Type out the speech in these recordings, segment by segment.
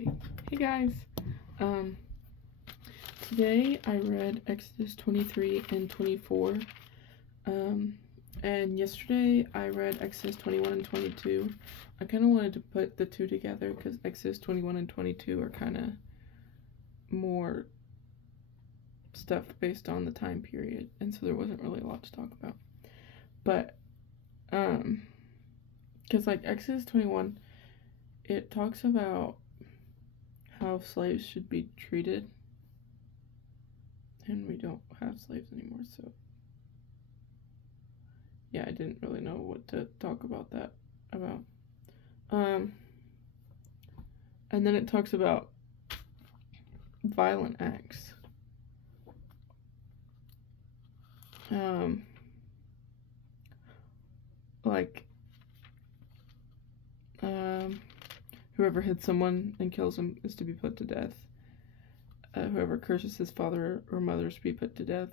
Okay. Hey guys. Um, Today I read Exodus 23 and 24. Um, and yesterday I read Exodus 21 and 22. I kind of wanted to put the two together because Exodus 21 and 22 are kind of more stuff based on the time period, and so there wasn't really a lot to talk about. But, because like Exodus 21, it talks about how slaves should be treated, and we don't have slaves anymore, so yeah, I didn't really know what to talk about that about. And then it talks about violent acts. Like, whoever hits someone and kills him is to be put to death. Whoever curses his father or mother is to be put to death.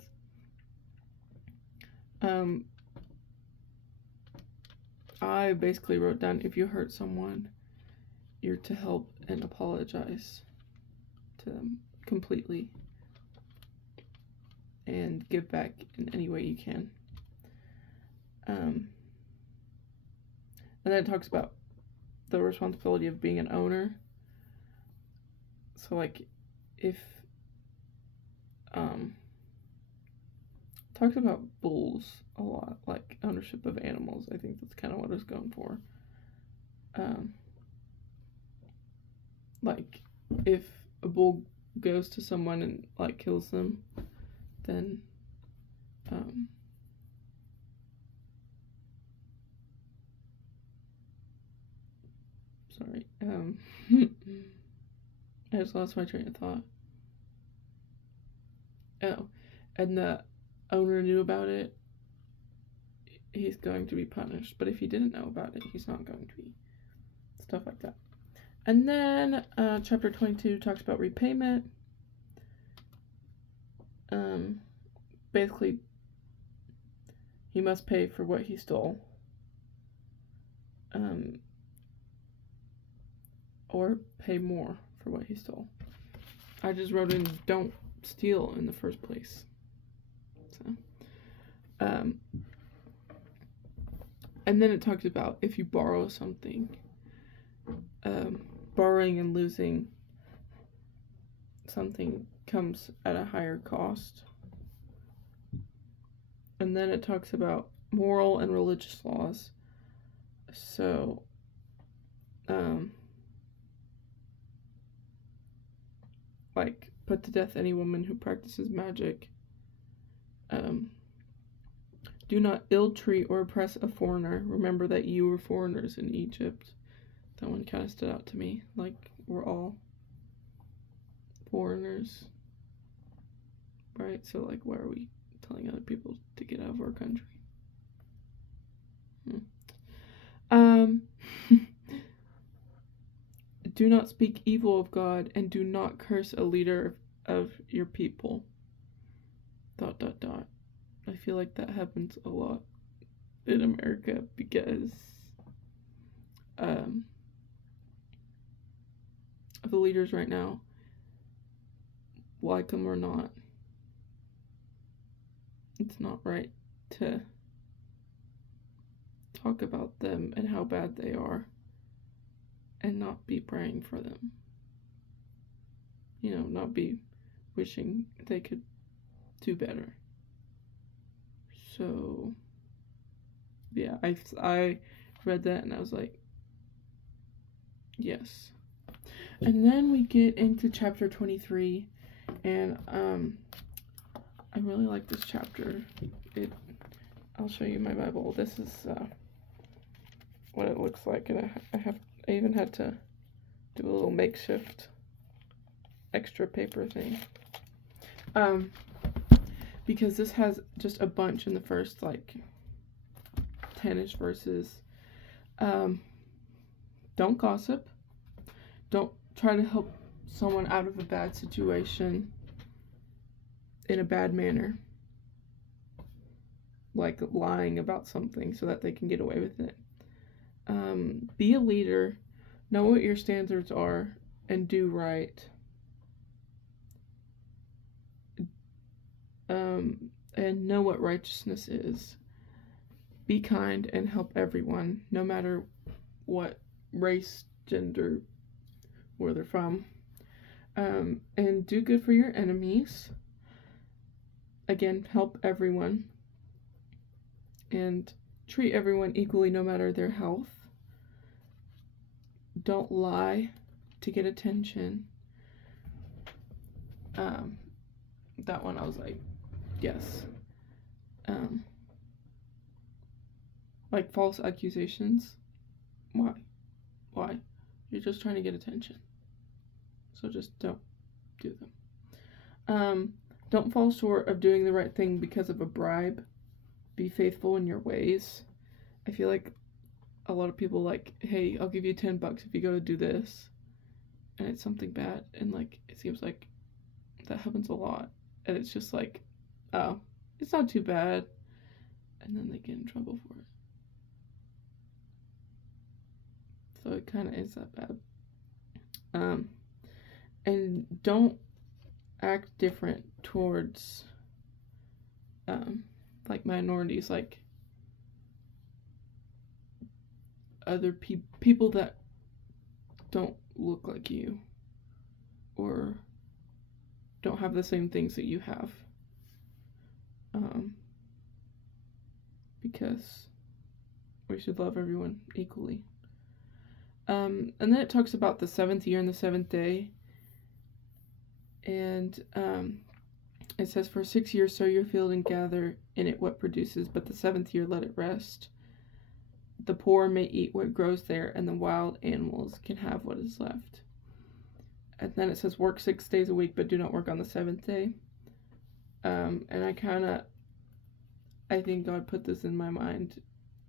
I basically wrote down, if you hurt someone, you're to help and apologize to them completely and give back in any way you can. And then it talks about the responsibility of being an owner. So like, if talks about bulls a lot, like ownership of animals. I think that's kind of what I was going for. Like, if a bull goes to someone and like kills them, then sorry, I just lost my train of thought. Oh, and the owner knew about it, he's going to be punished. But if he didn't know about it, he's not going to be. Stuff like that. And then chapter 22 talks about repayment. Basically, he must pay for what he stole. Or pay more for what he stole. I just wrote in, don't steal in the first place. So, and then it talks about if you borrow something, borrowing and losing something comes at a higher cost. And then it talks about moral and religious laws. So, like, put to death any woman who practices magic. Do not ill-treat or oppress a foreigner. Remember that you were foreigners in Egypt. That one kind of stood out to me. Like, we're all foreigners. Right? So, like, why are we telling other people to get out of our country? Do not speak evil of God, and do not curse a leader of your people. ... I feel like that happens a lot in America because of the leaders right now, like them or not, it's not right to talk about them and how bad they are and not be praying for them. You know, not be wishing they could do better. So, yeah, I read that and I was like, yes. And then we get into chapter 23, and I really like this chapter. I'll show you my Bible. This is what it looks like, and I even had to do a little makeshift extra paper thing. Because this has just a bunch in the first, like, 10-ish verses. Don't gossip. Don't try to help someone out of a bad situation in a bad manner. Like lying about something so that they can get away with it. Be a leader. Know what your standards are. and do right. And know what righteousness is. Be kind and help everyone, no matter what race, gender, where they're from. And do good for your enemies. Again, help everyone. And treat everyone equally, no matter their health. Don't lie to get attention. That one I was like, yes. Like false accusations. Why? You're just trying to get attention. So just don't do them. Don't fall short of doing the right thing because of a bribe. Be faithful in your ways. I feel like a lot of people like, hey, I'll give you $10 if you go do this. And it's something bad. And like, it seems like that happens a lot. And it's just like, oh, it's not too bad. And then they get in trouble for it. So it kind of is that bad. And don't act different towards, like minorities, like other people that don't look like you or don't have the same things that you have. Because we should love everyone equally. And then it talks about the 7th year and the 7th day. And it says, for 6 years sow your field and gather in it what produces, but the 7th year let it rest. The poor may eat what grows there, and the wild animals can have what is left. And then it says, work 6 days a week, but do not work on the 7th day. And I think God put this in my mind,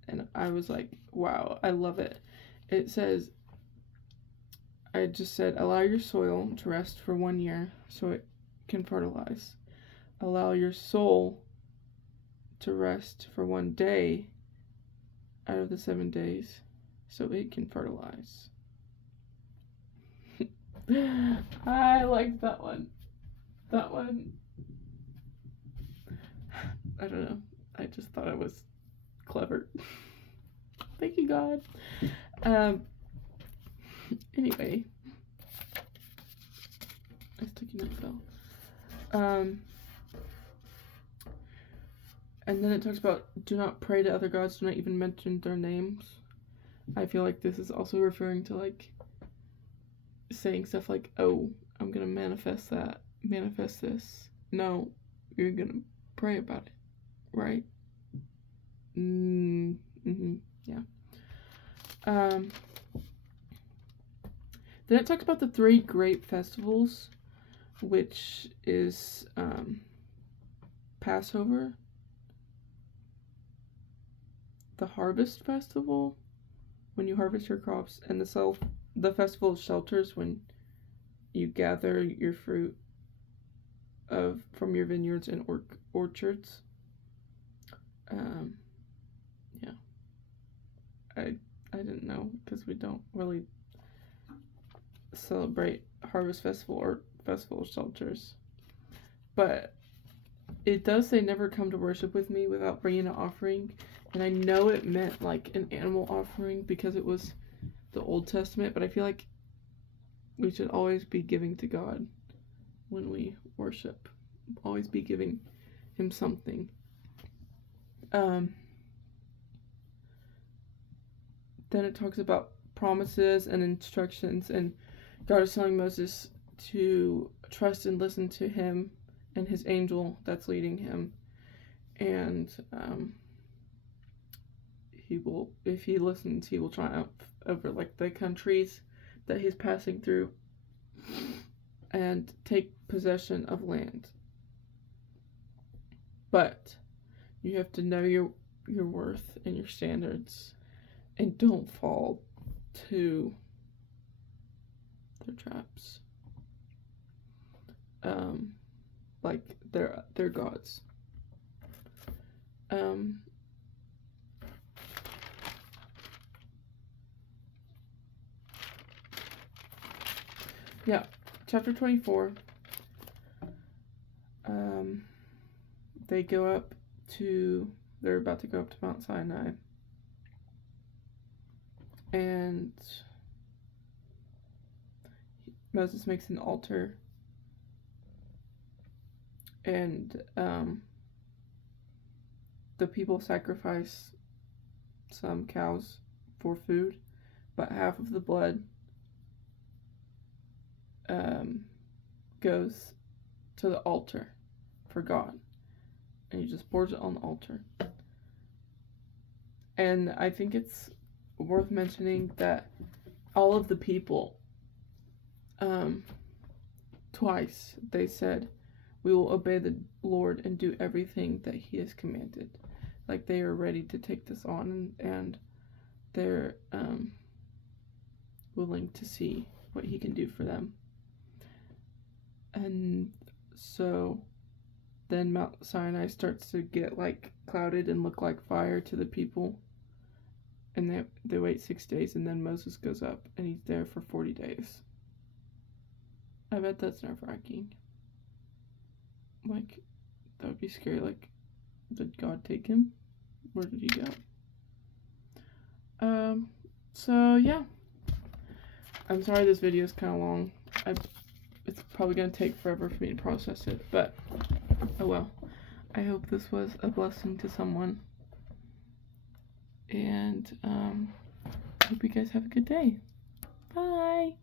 and I was like, wow, I love it. It says, I just said, allow your soil to rest for 1 year so it can fertilize. Allow your soul to rest for 1 day out of the 7 days so it can fertilize. I liked that one. That one, I don't know. I just thought it was clever. Thank you, God. Anyway. I sticky note fell. And then it talks about do not pray to other gods, do not even mention their names. I feel like this is also referring to like saying stuff like, oh, I'm gonna manifest this. No, you're gonna pray about it, right? Yeah. Then it talks about the 3 great festivals, which is Passover, the Harvest Festival, when you harvest your crops, and the Festival of Shelters, when you gather your fruit from your vineyards and orchards. Yeah. I didn't know, because we don't really celebrate Harvest Festival or Festival of Shelters. But it does say never come to worship with me without bringing an offering. And I know it meant like an animal offering because it was the Old Testament, but I feel like we should always be giving to God when we worship. Always be giving him something. Then it talks about promises and instructions, and God is telling Moses to trust and listen to him and his angel that's leading him. And if he listens, he will triumph over like the countries that he's passing through and take possession of land. But you have to know your worth and your standards, and don't fall to their traps. Like they're gods. yeah, chapter 24. They're about to go up to Mount Sinai. And Moses makes an altar. And the people sacrifice some cows for food, but half of the blood goes to the altar for God. And he just pours it on the altar. And I think it's worth mentioning that all of the people, twice they said, "We will obey the Lord and do everything that he has commanded." Like, they are ready to take this on, and they're willing to see what he can do for them. And so then Mount Sinai starts to get like clouded and look like fire to the people. And they wait 6 days, and then Moses goes up, and he's there for 40 days. I bet that's nerve-wracking. Like, that would be scary. Like, did God take him? Where did he go? So yeah. I'm sorry this video is kind of long. It's probably going to take forever for me to process it, but oh well. I hope this was a blessing to someone. And hope you guys have a good day. Bye!